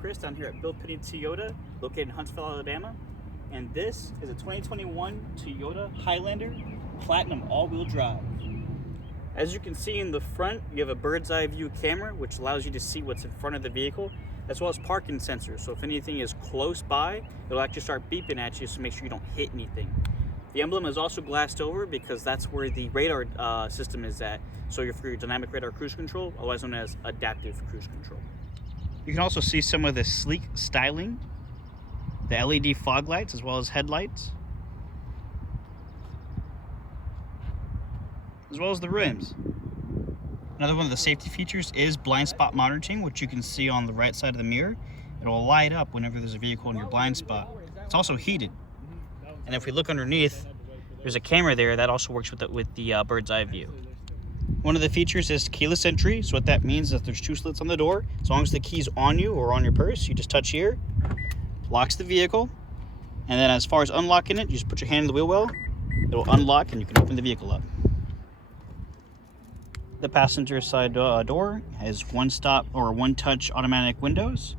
Chris down here at Bill Penney Toyota, located in Huntsville, Alabama. And this is a 2021 Toyota Highlander Platinum all-wheel drive. As you can see in the front, you have a bird's eye view camera, which allows you to see what's in front of the vehicle, as well as parking sensors. So if anything is close by, it'll actually start beeping at you, so make sure you don't hit anything. The emblem is also glassed over because that's where the radar system is at. So you're for your dynamic radar cruise control, otherwise known as adaptive cruise control. You can also see some of the sleek styling, the LED fog lights as well as headlights, as well as the rims. Another one of the safety features is blind spot monitoring, which you can see on the right side of the mirror. It'll light up whenever there's a vehicle in your blind spot. It's also heated. And if we look underneath, there's a camera there that also works with the bird's eye view. One of the features is keyless entry. So what that means is that there's 2 slits on the door. As long as the key's on you or on your purse, you just touch here, locks the vehicle. And then as far as unlocking it, you just put your hand in the wheel well, it'll unlock and you can open the vehicle up. The passenger side door has one-touch automatic windows,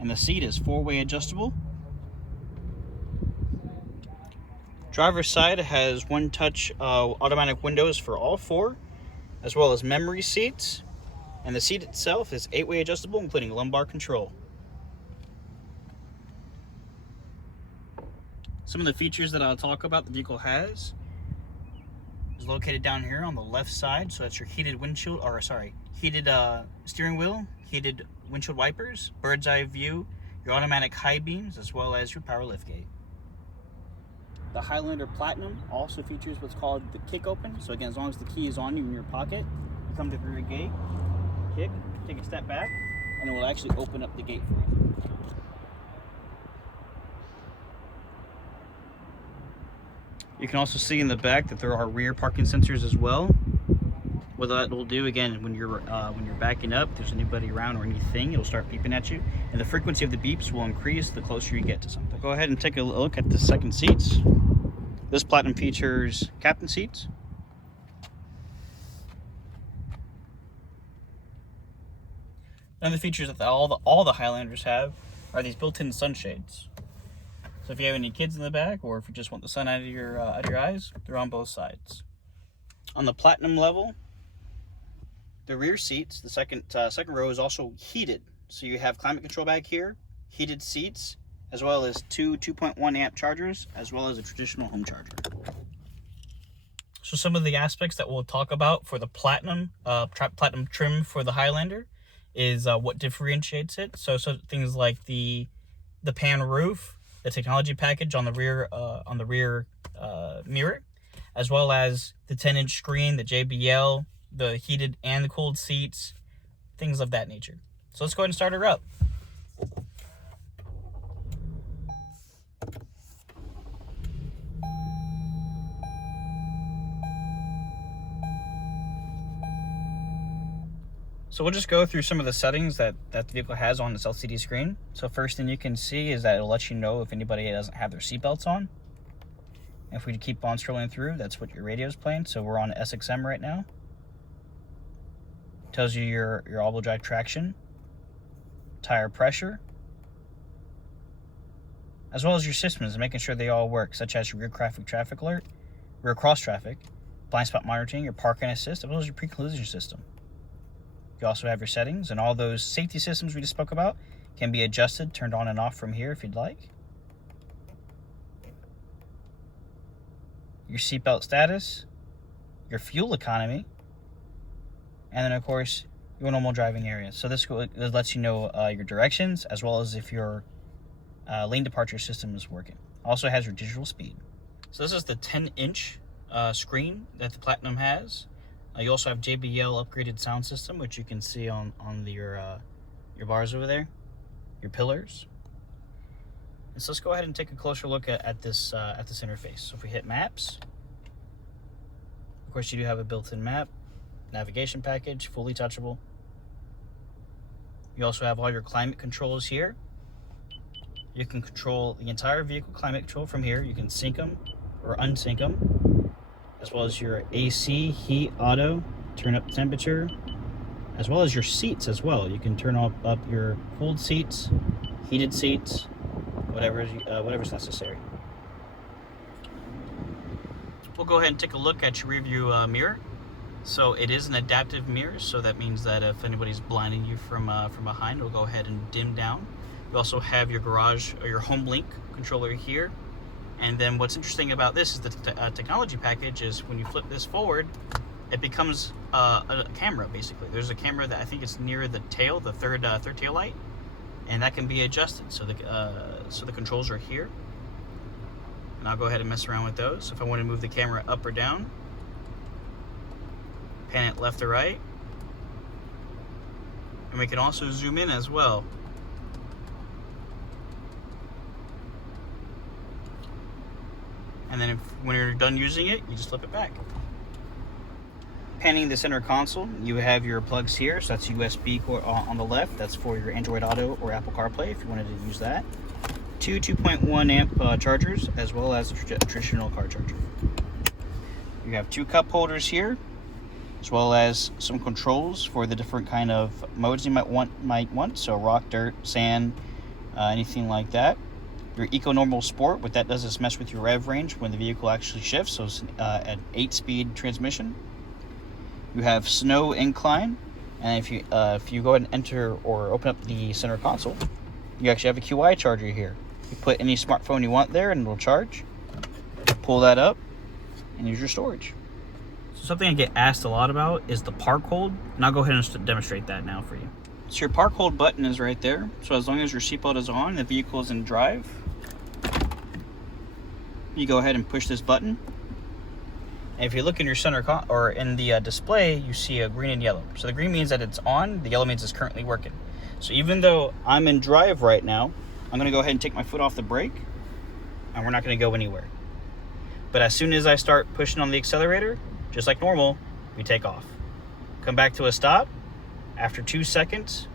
and the seat is 4-way adjustable. Driver's side has one-touch automatic windows for all 4, as well as memory seats, and the seat itself is 8-way adjustable, including lumbar control. Some of the features that I'll talk about the vehicle has is located down here on the left side. So that's your heated steering wheel, heated windshield wipers, bird's eye view, your automatic high beams, as well as your power liftgate. The Highlander Platinum also features what's called the kick open. So again, as long as the key is on you in your pocket, you come to the rear gate, kick, take a step back, and it will actually open up the gate for you. You can also see in the back that there are rear parking sensors as well. What that will do, again, when you're backing up, if there's anybody around or anything, it'll start beeping at you. And the frequency of the beeps will increase the closer you get to something. Go ahead and take a look at the second seats. This Platinum features captain seats. One of the features that all the Highlanders have are these built-in sunshades. So if you have any kids in the back, or if you just want the sun out of your eyes, they're on both sides. On the Platinum level, the rear seats, the second row, is also heated. So you have climate control back here, heated seats, as well as 2 2.1 amp chargers, as well as a traditional home charger. So some of the aspects that we'll talk about for the Platinum trim for the Highlander is what differentiates it. So things like the pan roof, the technology package on the rear mirror, as well as the 10-inch screen, the JBL, the heated and the cooled seats, things of that nature. So let's go ahead and start her up. So we'll just go through some of the settings that the vehicle has on its LCD screen. So first thing you can see is that it'll let you know if anybody doesn't have their seatbelts on. If we keep on scrolling through, that's what your radio is playing. So we're on SXM right now. Tells you your all-wheel drive traction, tire pressure, as well as your systems, making sure they all work, such as your rear traffic alert, rear cross traffic, blind spot monitoring, your parking assist, as well as your pre-collision system. You also have your settings, and all those safety systems we just spoke about can be adjusted, turned on and off from here if you'd like. Your seatbelt status, your fuel economy, and then of course your normal driving area. So this lets you know your directions, as well as if your lane departure system is working. Also has your digital speed. So this is the 10-inch screen that the Platinum has. You also have JBL upgraded sound system, which you can see on your bars over there, your pillars. And so let's go ahead and take a closer look at this interface. So if we hit maps, of course you do have a built-in map, navigation package, fully touchable. You also have all your climate controls here. You can control the entire vehicle climate control from here. You can sync them or unsync them, as well as your AC, heat, auto, turn up the temperature, as well as your seats as well. You can turn up your cooled seats, heated seats, whatever's necessary. We'll go ahead and take a look at your rear view mirror. So it is an adaptive mirror, so that means that if anybody's blinding you from behind, it'll go ahead and dim down. You also have your garage or your home link controller here. And then what's interesting about this is the technology package is when you flip this forward, it becomes a camera basically. There's a camera that I think it's near the tail, the third tail light, and that can be adjusted. So the controls are here. And I'll go ahead and mess around with those. So if I want to move the camera up or down, pan it left or right, and we can also zoom in as well. And then when you're done using it, you just flip it back. Panning the center console, you have your plugs here. So that's USB on the left. That's for your Android Auto or Apple CarPlay if you wanted to use that. Two 2.1 amp chargers, as well as a traditional car charger. You have two cup holders here, as well as some controls for the different kind of modes you might want. So rock, dirt, sand, anything like that. Your Eco Normal Sport, what that does is mess with your rev range when the vehicle actually shifts. So it's an 8-speed transmission. You have Snow Incline, and if you go ahead and enter or open up the center console, you actually have a QI charger here. You put any smartphone you want there, and it'll charge. Pull that up, and use your storage. So something I get asked a lot about is the park hold, and I'll go ahead and demonstrate that now for you. So your park hold button is right there. So as long as your seatbelt is on, the vehicle is in drive, you go ahead and push this button. And if you look in your center or in the display, you see a green and yellow. So the green means that it's on, the yellow means it's currently working. So even though I'm in drive right now, I'm gonna go ahead and take my foot off the brake, and we're not gonna go anywhere. But as soon as I start pushing on the accelerator, just like normal, we take off. Come back to a stop. After 2 seconds,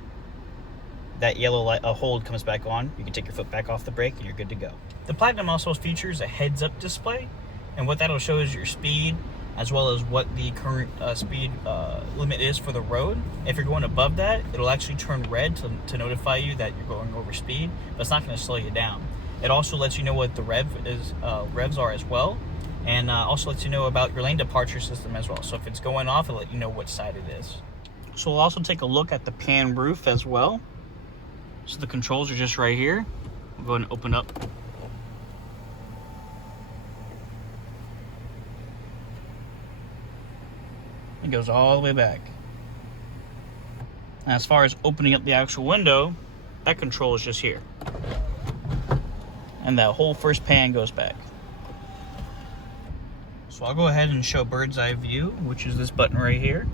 that yellow light hold comes back on. You can take your foot back off the brake and you're good to go. The Platinum also features a heads-up display, and what that'll show is your speed, as well as what the current speed limit is for the road. If you're going above that, it'll actually turn red to notify you that you're going over speed, but it's not going to slow you down. It also lets you know what the revs are as well, and also lets you know about your lane departure system as well. So if it's going off, it'll let you know which side it is. So we'll also take a look at the pan roof as well. So the controls are just right here. We'll go ahead and open up. It goes all the way back. And as far as opening up the actual window, that control is just here. And that whole first pan goes back. So I'll go ahead and show bird's eye view, which is this button right here.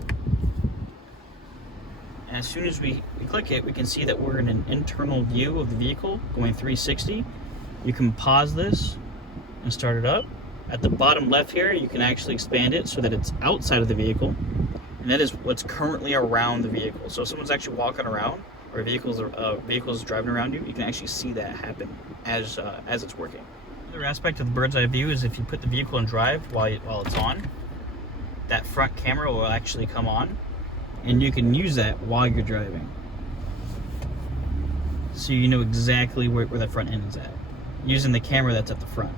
And as soon as we click it, we can see that we're in an internal view of the vehicle going 360. You can pause this and start it up. At the bottom left here, you can actually expand it so that it's outside of the vehicle. And that is what's currently around the vehicle. So if someone's actually walking around, or a vehicle's driving around you, you can actually see that happen as it's working. Another aspect of the bird's eye view is if you put the vehicle in drive while it's on, that front camera will actually come on, and you can use that while you're driving. So you know exactly where the front end is at, using the camera that's at the front.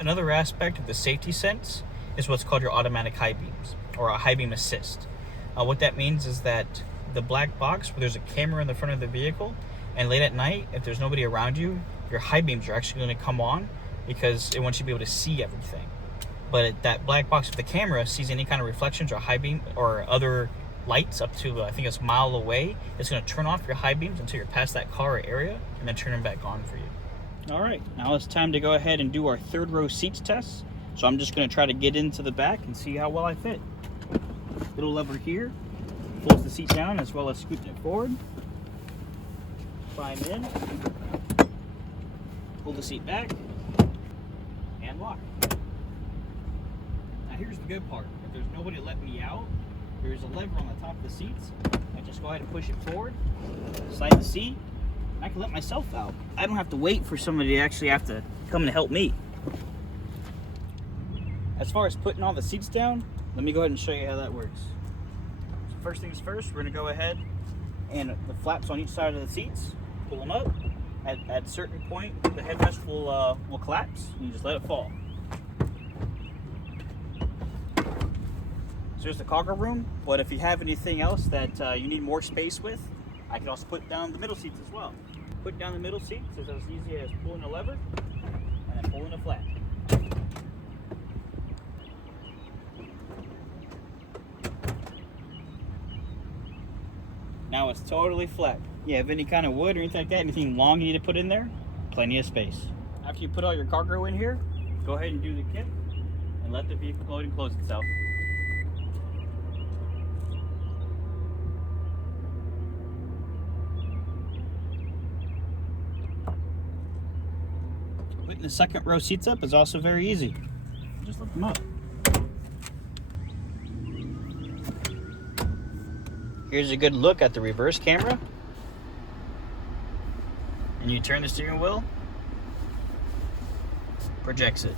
Another aspect of the safety sense is what's called your automatic high beams, or a high beam assist. What that means is that the black box where there's a camera in the front of the vehicle, and late at night, if there's nobody around you, your high beams are actually going to come on because it wants you to be able to see everything. But that black box, if the camera sees any kind of reflections or high beam or other lights up to, I think it's a mile away, it's going to turn off your high beams until you're past that car or area, and then turn them back on for you. All right, now it's time to go ahead and do our third row seats test. So I'm just going to try to get into the back and see how well I fit. Little lever here pulls the seat down as well as scooting it forward. Climb in, pull the seat back, and lock. Now here's the good part. If there's nobody to let me out, there's a lever on the top of the seats. I just go ahead and push it forward, slide the seat, and I can let myself out. I don't have to wait for somebody to actually have to come and help me. As far as putting all the seats down, let me go ahead and show you how that works. So first things first, we're going to go ahead and the flaps on each side of the seats, pull them up. At a certain point, the headrest will collapse, and you just let it fall. So there's the cargo room, but if you have anything else that you need more space with, I can also put down the middle seats as well. Put down the middle seats is as easy as pulling a lever and then pulling a flap. Now it's totally flat. You have any kind of wood or anything like that, anything long you need to put in there, plenty of space. After you put all your cargo in here, go ahead and do the kick and let the vehicle load and close itself. Putting the second row seats up is also very easy. Just lift them up. Here's a good look at the reverse camera. And you turn the steering wheel, projects it.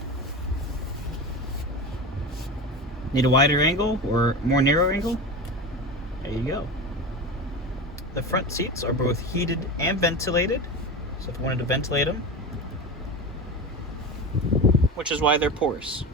Need a wider angle or more narrow angle? There you go. The front seats are both heated and ventilated. So if you wanted to ventilate them, which is why they're porous.